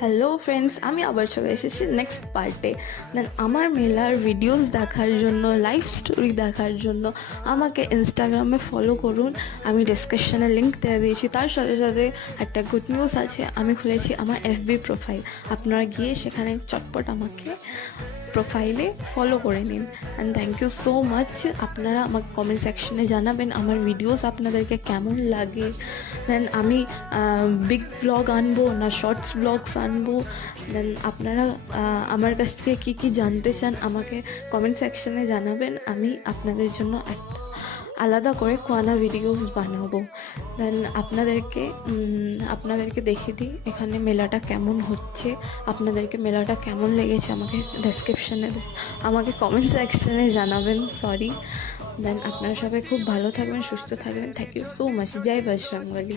Hello friends, আমি আবার চলে এসেছি নেক্সট পার্টে। দেন আমার মেলার ভিডিওস দেখার জন্য, লাইভ স্টোরি দেখার জন্য আমাকে ইনস্টাগ্রামে ফলো করুন। আমি ডিসক্রিপশানে লিঙ্ক দিয়ে দিয়েছি। তার সাথে সাথে একটা গুড নিউজ আছে, আমি খুলেছি আমার এফবি প্রোফাইল। আপনারা গিয়ে সেখানে চটপট আমাকে প্রোফাইলে ফলো করে নিন। And thank you so much. আপনারা আমাকে কমেন্ট সেকশনে জানাবেন আমার ভিডিওস আপনাদেরকে কেমন লাগে। দেন আমি বিগ ব্লগ আনবো না শর্টস ব্লগস আনবো। দেন আপনারা আমার কাছ থেকে কী কী জানতে চান আমাকে কমেন্ট সেকশনে জানাবেন। আমি আপনাদের জন্য একটা আলাদা করে কোয়ানা ভিডিওস বানাবো। দেন আপনাদেরকে দেখিয়ে দিই এখানে মেলাটা কেমন হচ্ছে। আপনাদেরকে মেলাটা কেমন লেগেছে আমাকে কমেন্ট সেকশনে জানাবেন। সরি। দেন আপনারা সবাই খুব ভালো থাকবেন, সুস্থ থাকবেন। Thank you so much. জয় বজরংবলী।